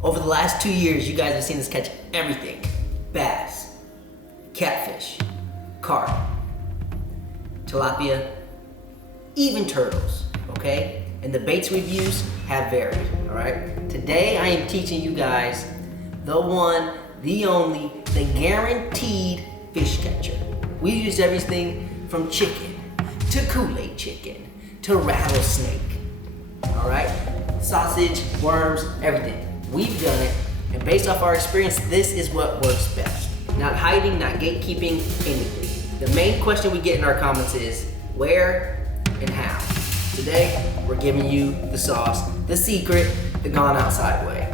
Over the last 2 years, you guys have seen us catch everything. Bass, catfish, carp, tilapia, even turtles, okay? And the baits we've used have varied, all right? Today, I am teaching you guys the one, the only, the guaranteed fish catcher. We used everything from chicken to Kool-Aid chicken to rattlesnake, all right? Sausage, worms, everything. We've done it, and based off our experience, this is what works best. Not hiding, not gatekeeping, anything. The main question we get in our comments is, where and how? Today, we're giving you the sauce, the secret, the Gone Outside way.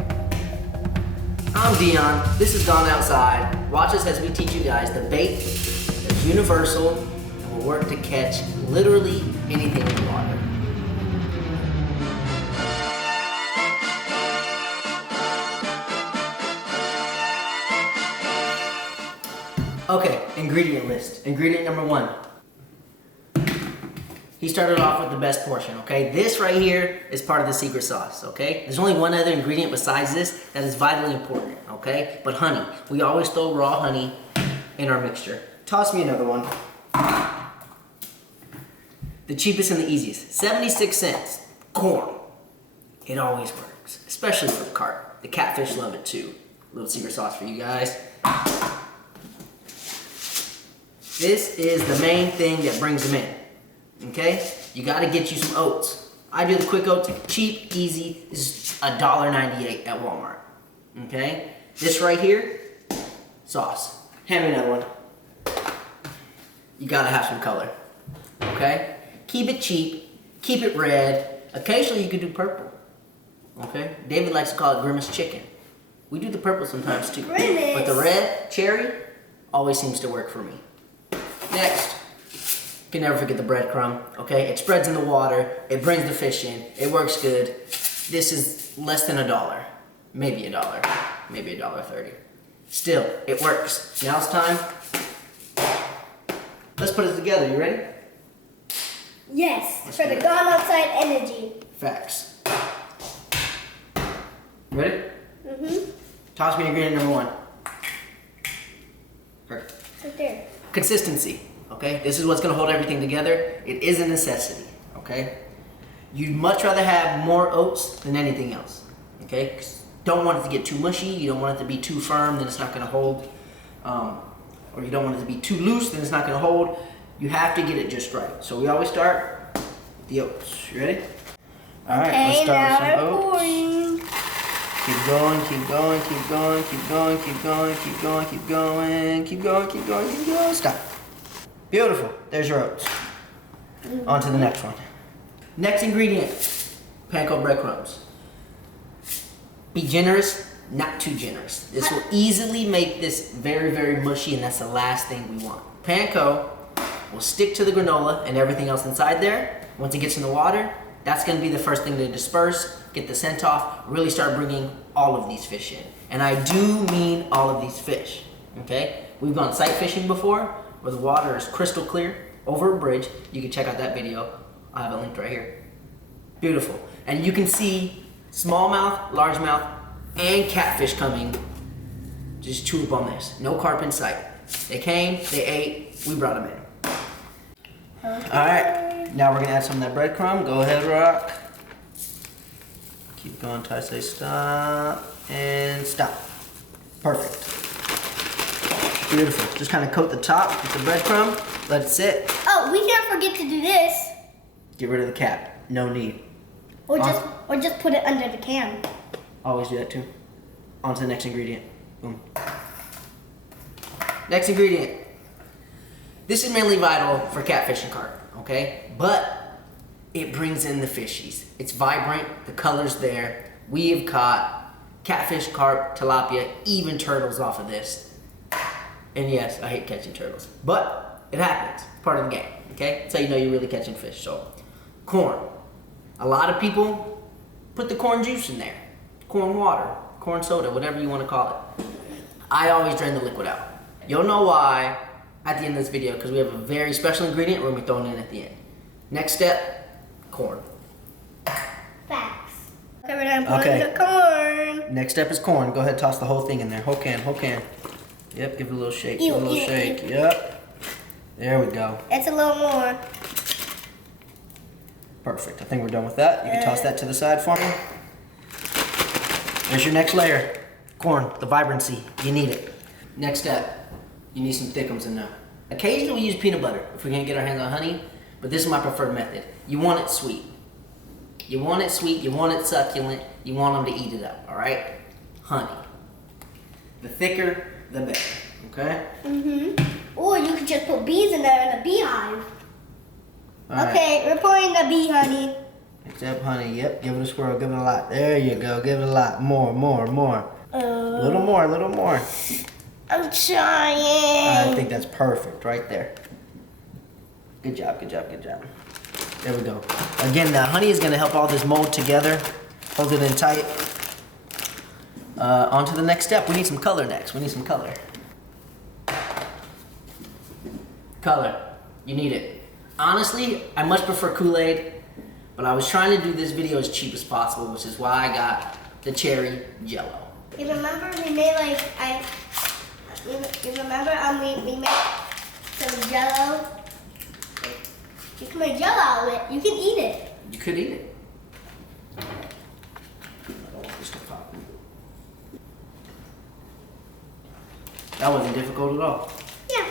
I'm Dion, this is Gone Outside. Watch us as we teach you guys the bait that's universal and will work to catch literally anything in the water. Okay, ingredient list. Ingredient number 1. He started off with the best portion, okay? This right here is part of the secret sauce, okay? There's only one other ingredient besides this that is vitally important, okay? But honey. We always throw raw honey in our mixture. Toss me another one. The cheapest and the easiest. 76 cents. Corn. It always works, especially for the carp. The catfish love it too. A little secret sauce for you guys. This is the main thing that brings them in, okay? You gotta get you some oats. I do the quick oats, cheap, easy. This is $1.98 at Walmart, okay? This right here, sauce. Hand me another one. You gotta have some color, okay? Keep it cheap, keep it red. Occasionally you could do purple, okay? David likes to call it grimace chicken. We do the purple sometimes too. Grimace. But the red, cherry, always seems to work for me. Next, you can never forget the breadcrumb, okay? It spreads in the water, it brings the fish in, it works good. This is less than $1, maybe $1, maybe $1.30. Still, it works. Now it's time. Let's put it together, you ready? Yes, for the Gone Outside energy. Facts. You ready? Mm-hmm. Toss me ingredient number 1. Perfect. Right there. Consistency, okay? This is what's gonna hold everything together. It is a necessity, okay? You'd much rather have more oats than anything else, okay? 'Cause don't want it to get too mushy, you don't want it to be too firm, then it's not gonna hold, or you don't want it to be too loose, then it's not gonna hold. You have to get it just right. So we always start with the oats. You ready? All right, let's start with some oats. Pouring. Keep going, keep going, keep going, keep going, keep going, keep going, keep going, keep going, keep going, keep going. Stop. Beautiful. There's your oats. On to the next one. Next ingredient, panko breadcrumbs. Be generous, not too generous. This will easily make this very, very mushy, and that's the last thing we want. Panko will stick to the granola and everything else inside there. Once it gets in the water, that's gonna be the first thing to disperse, get the scent off, really start bringing all of these fish in. And I do mean all of these fish, okay? We've gone sight fishing before, where the water is crystal clear, over a bridge. You can check out that video. I have it linked right here. Beautiful. And you can see smallmouth, largemouth, and catfish coming. Just chew up on this. No carp in sight. They came, they ate, we brought them in. Okay. All right, now we're gonna add some of that breadcrumb. Go ahead, Rock. Keep going till I say stop, and stop. Perfect. Beautiful. Just kind of coat the top with the breadcrumb, let it sit. Oh, we can't forget to do this. Get rid of the cap, no need. Or just put it under the can. Always do that too. On to the next ingredient. Boom. Next ingredient. This is mainly vital for catfish and carp, okay? But it brings in the fishies. It's vibrant, the color's there. We have caught catfish, carp, tilapia, even turtles off of this. And yes, I hate catching turtles, but it happens. It's part of the game, okay? That's how you know you're really catching fish. So, corn. A lot of people put the corn juice in there. Corn water, corn soda, whatever you want to call it. I always drain the liquid out. You'll know why at the end of this video, because we have a very special ingredient we're going to be throwing in at the end. Next step, corn. Facts. Okay, we're gonna put the corn. next step is corn. Go ahead, toss the whole thing in there. Whole can, whole can. Yep, give it a little shake, give it a little shake. Yep. There we go. It's a little more. Perfect. I think we're done with that. You can toss that to the side for me. There's your next layer. Corn, the vibrancy. You need it. Next step, you need some thickums in there. Occasionally we use peanut butter if we can't get our hands on honey, but this is my preferred method. You want it sweet. You want it sweet, you want it succulent, you want them to eat it up, all right? Honey. The thicker, the better, okay? Mm-hmm. Or you could just put bees in there in a beehive. All okay, we're pouring the bee honey. Next up, honey. Yep, give it a swirl, give it a lot. There you go, give it a lot. More, more, more. A little more, a little more. I'm trying. I think that's perfect right there. Good job, good job, good job. There we go. Again, the honey is going to help all this mold together. Hold it in tight. On to the next step. We need some color next. We need some color. Color. You need it. Honestly, I much prefer Kool-Aid, but I was trying to do this video as cheap as possible, which is why I got the cherry Jello. You remember we made you remember we made some Jello? You can make Jello out of it. You can eat it. You could eat it. That wasn't difficult at all. Yeah.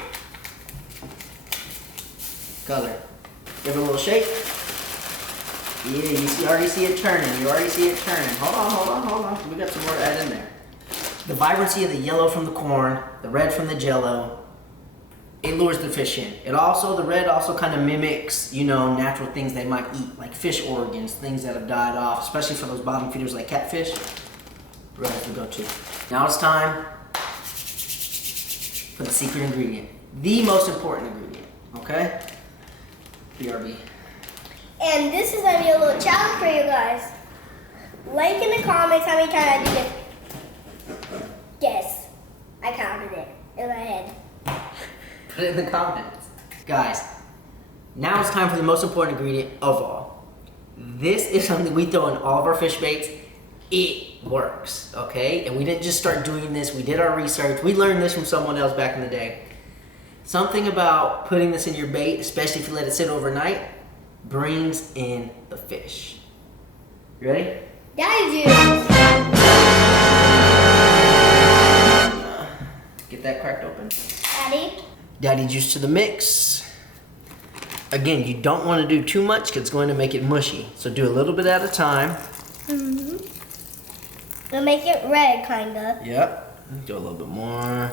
Color. Give it a little shake. Yeah, you already see it turning. You already see it turning. Hold on, hold on, hold on. We got some more to add in there. The vibrancy of the yellow from the corn, the red from the Jello, it lures the fish in. The red also kind of mimics, natural things they might eat, like fish organs, things that have died off, especially for those bottom feeders like catfish. Red is the go-to. Now it's time for the secret ingredient. The most important ingredient, okay? BRB. And this is going to be a little challenge for you guys. Like in the comments how many times I did it. Guess. I counted it in my head. Put it in the comments. Guys, now it's time for the most important ingredient of all. This is something we throw in all of our fish baits. It works, okay? And we didn't just start doing this. We did our research. We learned this from someone else back in the day. Something about putting this in your bait, especially if you let it sit overnight, brings in the fish. You ready? Daddy juice. Get that cracked open. Daddy. Daddy juice to the mix. Again, you don't want to do too much because it's going to make it mushy. So do a little bit at a time. We'll make it red, kinda. Yep. Do a little bit more.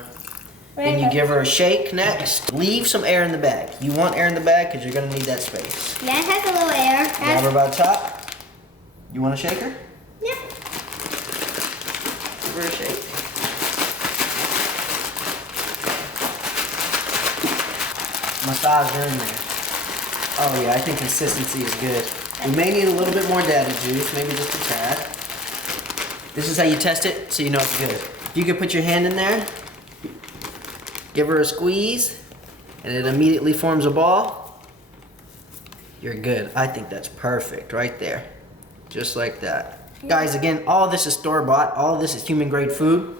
Then you give her a shake next. Leave some air in the bag. You want air in the bag because you're going to need that space. Yeah, it has a little air. Grab her by the top. You want to shake her? Yeah. Give her a shake. Massage her in there. Oh yeah, I think consistency is good. We may need a little bit more daddy juice, maybe just a tad. This is how you test it, so you know it's good. If you can put your hand in there, give her a squeeze, and it immediately forms a ball, you're good. I think that's perfect right there. Just like that. Guys, again, all of this is store-bought. All of this is human-grade food.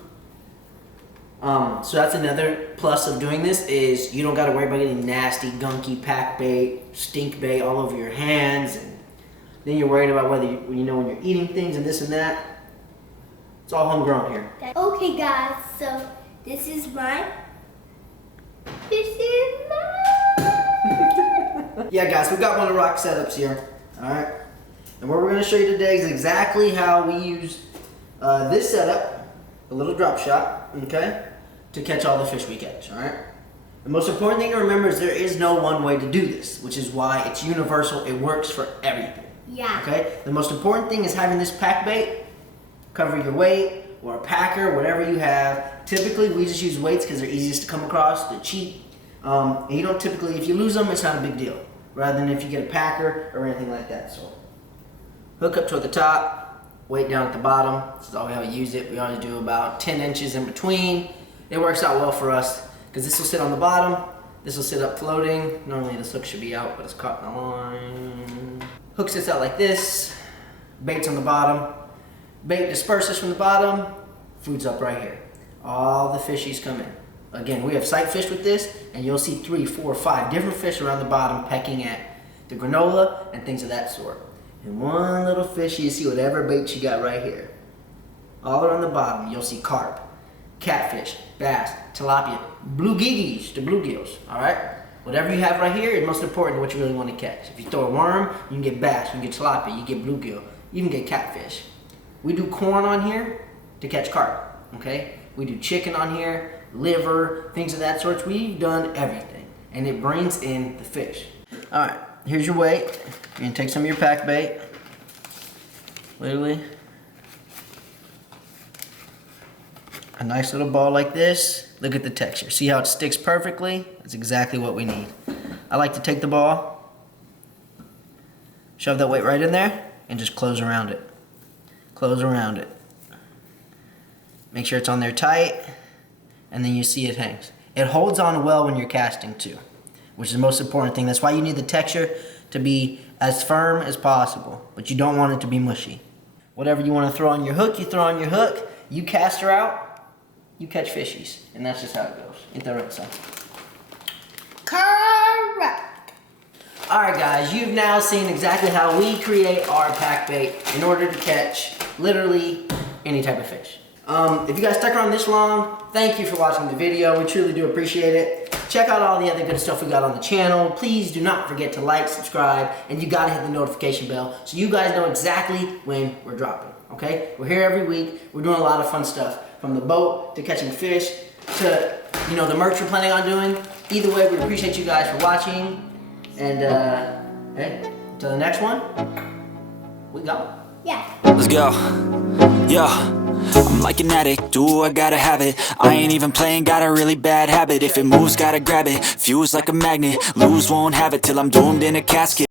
So that's another plus of doing this is you don't got to worry about getting nasty, gunky pack bait, stink bait all over your hands. And then you're worried about whether when you're eating things and this and that. It's all homegrown here. Okay, guys, so this is my. Yeah, guys, we got one of the rock setups here. All right. And what we're going to show you today is exactly how we use this setup, a little drop shot, okay, to catch all the fish we catch, all right? The most important thing to remember is there is no one way to do this, which is why it's universal. It works for everything. Yeah. Okay? The most important thing is having this pack bait, cover your weight, or a packer, whatever you have. Typically, we just use weights because they're easiest to come across, they're cheap. And you don't typically, if you lose them, it's not a big deal, rather than if you get a packer or anything like that. So, hook up toward the top, weight down at the bottom. This is always how we use it. We always do about 10 inches in between. It works out well for us because this will sit on the bottom, this will sit up floating. Normally this hook should be out, but it's caught in the line. Hook sits out like this, bait's on the bottom. Bait disperses from the bottom, food's up right here. All the fishies come in. Again, we have sight fish with this, and you'll see 3, 4, 5 different fish around the bottom pecking at the granola and things of that sort. And one little fish, you see whatever bait you got right here. All around the bottom, you'll see carp, catfish, bass, tilapia, bluegills, the bluegills, all right? Whatever you have right here is most important to what you really want to catch. If you throw a worm, you can get bass, you can get tilapia, you get bluegill, you can get catfish. We do corn on here to catch carp, okay? We do chicken on here, liver, things of that sort. We've done everything, and it brings in the fish. All right, here's your weight. You're gonna take some of your pack bait, literally. A nice little ball like this. Look at the texture. See how it sticks perfectly? That's exactly what we need. I like to take the ball, shove that weight right in there, and just close around it. Close around it. Make sure it's on there tight, and then you see it hangs. It holds on well when you're casting too, which is the most important thing. That's why you need the texture to be as firm as possible, but you don't want it to be mushy. Whatever you want to throw on your hook, you throw on your hook. You cast her out, you catch fishies, and that's just how it goes. Ain't that right, son? Correct. All right, guys, you've now seen exactly how we create our pack bait in order to catch literally any type of fish. If you guys stuck around this long, thank you for watching the video. We truly do appreciate it. Check out all the other good stuff we got on the channel. Please do not forget to like, subscribe, and you gotta hit the notification bell so you guys know exactly when we're dropping, okay? We're here every week. We're doing a lot of fun stuff, from the boat to catching fish to, you know, the merch we're planning on doing. Either way, we appreciate you guys for watching. And, hey, until the next one, we go. Yeah. Let's go. Yeah. I'm like an addict, do I gotta have it. I ain't even playing, got a really bad habit. If it moves, gotta grab it. Fuse like a magnet, lose, won't have it till I'm doomed in a casket.